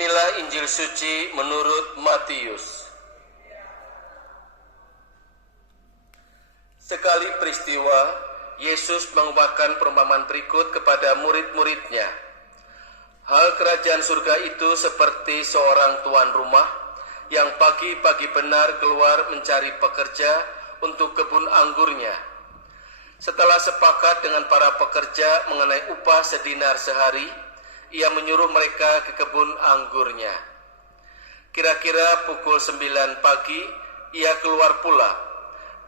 Inilah Injil suci menurut Matius. Sekali peristiwa, Yesus mengumpamakan perumpamaan berikut kepada murid-muridnya. Hal kerajaan surga itu seperti seorang tuan rumah yang pagi-pagi benar keluar mencari pekerja untuk kebun anggurnya. Setelah sepakat dengan para pekerja mengenai upah sedinar sehari, ia menyuruh mereka ke kebun anggurnya. Kira-kira pukul 9 pagi, ia keluar pula,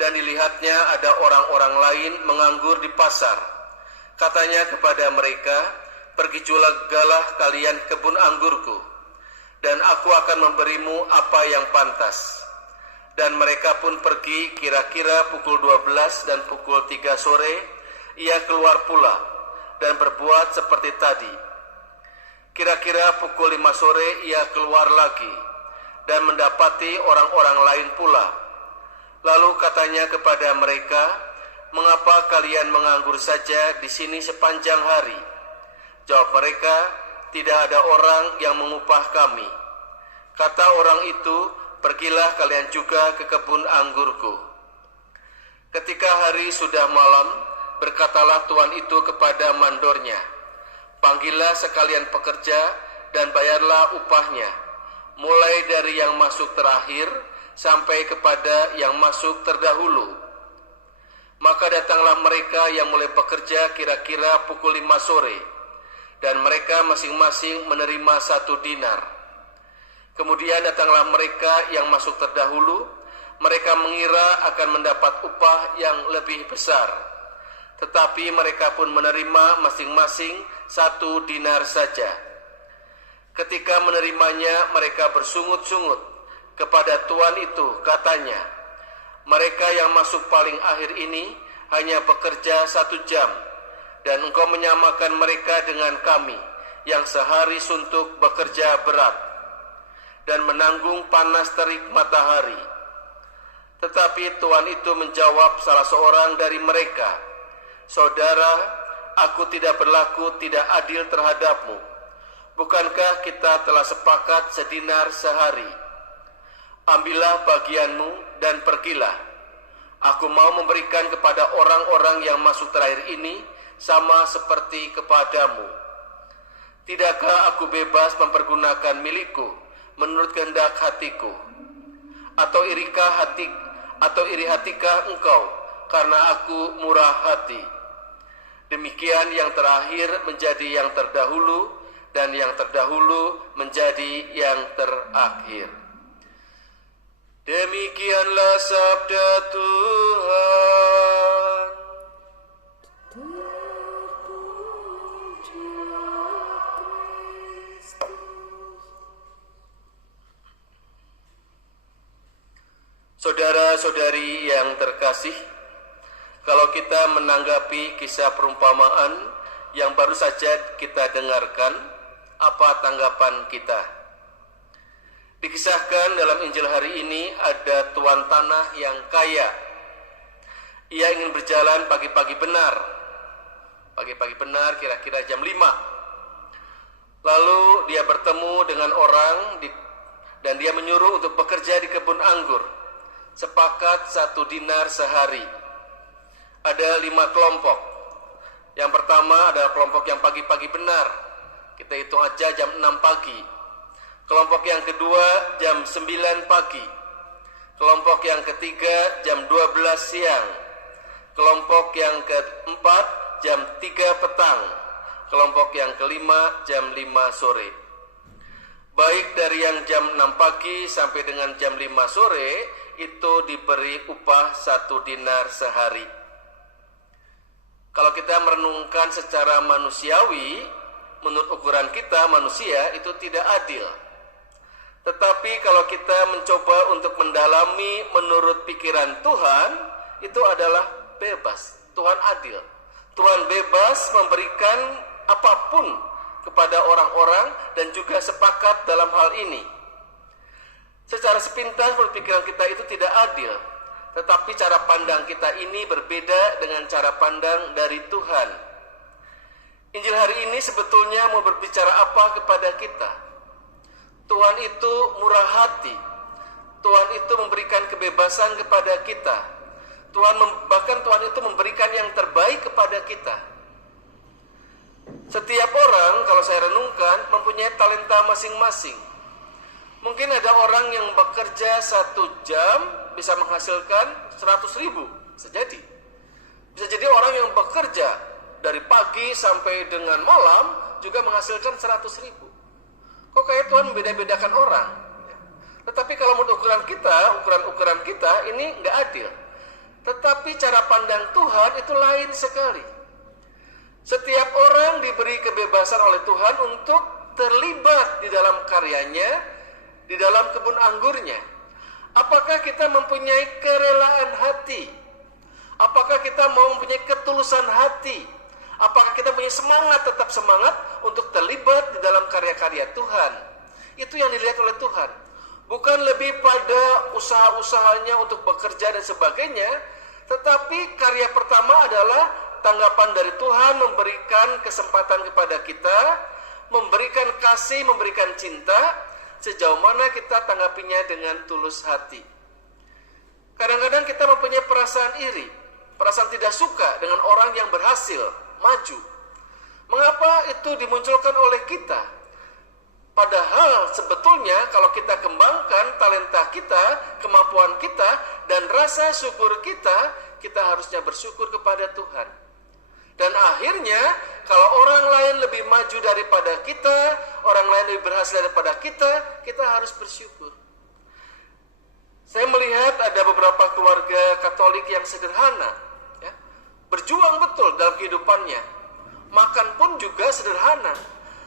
dan dilihatnya ada orang-orang lain menganggur di pasar. Katanya kepada mereka, "Pergi jualah kalian kebun anggurku, dan aku akan memberimu apa yang pantas." Dan mereka pun pergi. Kira-kira pukul 12 dan pukul 3 sore, ia keluar pula dan berbuat seperti tadi. Kira-kira pukul 5 sore ia keluar lagi dan mendapati orang-orang lain pula. Lalu katanya kepada mereka, "Mengapa kalian menganggur saja di sini sepanjang hari?" Jawab mereka, "Tidak ada orang yang mengupah kami." Kata orang itu, "Pergilah kalian juga ke kebun anggurku." Ketika hari sudah malam, berkatalah tuan itu kepada mandornya, "Panggillah sekalian pekerja dan bayarlah upahnya, mulai dari yang masuk terakhir sampai kepada yang masuk terdahulu." Maka datanglah mereka yang mulai bekerja kira-kira pukul 5 sore, dan mereka masing-masing menerima 1 dinar. Kemudian datanglah mereka yang masuk terdahulu. Mereka mengira akan mendapat upah yang lebih besar, tetapi mereka pun menerima masing-masing 1 dinar saja. Ketika menerimanya, mereka bersungut-sungut kepada tuan itu. Katanya, "Mereka yang masuk paling akhir ini hanya bekerja 1 jam, dan engkau menyamakan mereka dengan kami yang sehari suntuk bekerja berat dan menanggung panas terik matahari." Tetapi tuan itu menjawab salah seorang dari mereka, "Saudara, aku tidak berlaku tidak adil terhadapmu. Bukankah kita telah sepakat sedinar sehari? Ambillah bagianmu dan pergilah. Aku mau memberikan kepada orang-orang yang masuk terakhir ini sama seperti kepadamu. Tidakkah aku bebas mempergunakan milikku menurut kehendak hatiku? Atau iri hatikah engkau karena aku murah hati?" Demikian yang terakhir menjadi yang terdahulu, dan yang terdahulu menjadi yang terakhir. Demikianlah sabda Tuhan. Saudara-saudari yang terkasih, kalau kita menanggapi kisah perumpamaan yang baru saja kita dengarkan, apa tanggapan kita? Dikisahkan dalam Injil hari ini ada tuan tanah yang kaya. Ia ingin berjalan pagi-pagi benar. Pagi-pagi benar kira-kira jam 5. Lalu dia bertemu dengan orang dan dia menyuruh untuk bekerja di kebun anggur. Sepakat 1 dinar sehari. Ada 5 kelompok. Yang pertama adalah kelompok yang pagi-pagi benar. Kita hitung aja jam 6 pagi. Kelompok yang kedua jam 9 pagi. Kelompok yang ketiga jam 12 siang. Kelompok yang keempat jam 3 petang. Kelompok yang kelima jam 5 sore. Baik dari yang jam 6 pagi sampai dengan jam 5 sore itu diberi upah 1 dinar sehari. Kalau kita merenungkan secara manusiawi, menurut ukuran kita manusia itu tidak adil. Tetapi kalau kita mencoba untuk mendalami menurut pikiran Tuhan, itu adalah bebas. Tuhan adil. Tuhan bebas memberikan apapun kepada orang-orang dan juga sepakat dalam hal ini. Secara sepintas menurut pikiran kita itu tidak adil, tetapi cara pandang kita ini berbeda dengan cara pandang dari Tuhan. Injil hari ini sebetulnya mau berbicara apa kepada kita? Tuhan itu murah hati. Tuhan itu memberikan kebebasan kepada kita. Bahkan Tuhan itu memberikan yang terbaik kepada kita. Setiap orang, kalau saya renungkan, mempunyai talenta masing-masing. Mungkin ada orang yang bekerja 1 jam bisa menghasilkan 100.000, bisa jadi. Bisa jadi orang yang bekerja dari pagi sampai dengan malam juga menghasilkan 100.000. Kok kayak Tuhan membeda-bedakan orang? Tetapi kalau menurut ukuran kita ini nggak adil. Tetapi cara pandang Tuhan itu lain sekali. Setiap orang diberi kebebasan oleh Tuhan untuk terlibat di dalam karyanya, di dalam kebun anggurnya. Apakah kita mempunyai kerelaan hati? Apakah kita mau mempunyai ketulusan hati? Apakah kita punya tetap semangat untuk terlibat di dalam karya-karya Tuhan? Itu yang dilihat oleh Tuhan. Bukan lebih pada usaha-usahanya untuk bekerja dan sebagainya, tetapi karya pertama adalah tanggapan dari Tuhan memberikan kesempatan kepada kita, memberikan kasih, memberikan cinta, sejauh mana kita tanggapinya dengan tulus hati. Kadang-kadang kita mempunyai perasaan iri, perasaan tidak suka dengan orang yang berhasil, maju. Mengapa itu dimunculkan oleh kita? Padahal sebetulnya kalau kita kembangkan talenta kita, kemampuan kita, dan rasa syukur kita, kita harusnya bersyukur kepada Tuhan. Dan akhirnya, kalau orang lain lebih maju daripada kita, orang lain lebih berhasil daripada kita, kita harus bersyukur. Saya melihat ada beberapa keluarga Katolik yang sederhana, ya, berjuang betul dalam kehidupannya. Makan pun juga sederhana.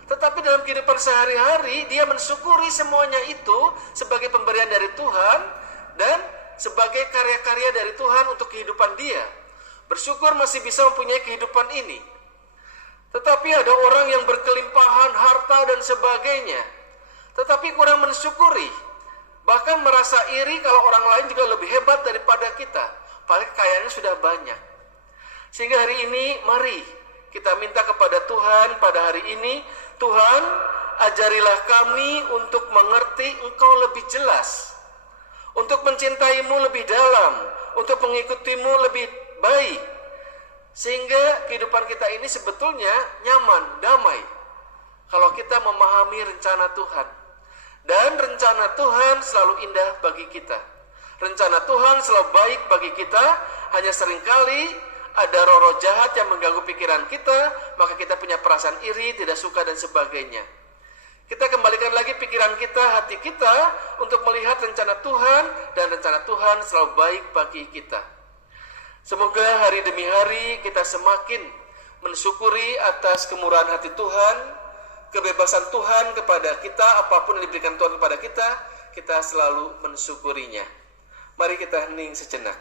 Tetapi dalam kehidupan sehari-hari, dia mensyukuri semuanya itu sebagai pemberian dari Tuhan dan sebagai karya-karya dari Tuhan untuk kehidupan dia. Bersyukur masih bisa mempunyai kehidupan ini. Tetapi ada orang yang berkelimpahan harta dan sebagainya, tetapi kurang mensyukuri. Bahkan merasa iri kalau orang lain juga lebih hebat daripada kita, padahal kayaknya sudah banyak. Sehingga hari ini mari kita minta kepada Tuhan pada hari ini, Tuhan ajarilah kami untuk mengerti Engkau lebih jelas, untuk mencintaimu lebih dalam, untuk mengikutimu lebih baik, sehingga kehidupan kita ini sebetulnya nyaman, damai kalau kita memahami rencana Tuhan. Dan rencana Tuhan selalu indah bagi kita. Rencana Tuhan selalu baik bagi kita. Hanya seringkali ada roh-roh jahat yang mengganggu pikiran kita, maka kita punya perasaan iri, tidak suka dan sebagainya. Kita kembalikan lagi pikiran kita, hati kita untuk melihat rencana Tuhan, dan rencana Tuhan selalu baik bagi kita. Semoga hari demi hari kita semakin mensyukuri atas kemurahan hati Tuhan, kebebasan Tuhan kepada kita, apapun yang diberikan Tuhan kepada kita, kita selalu mensyukurinya. Mari kita hening sejenak.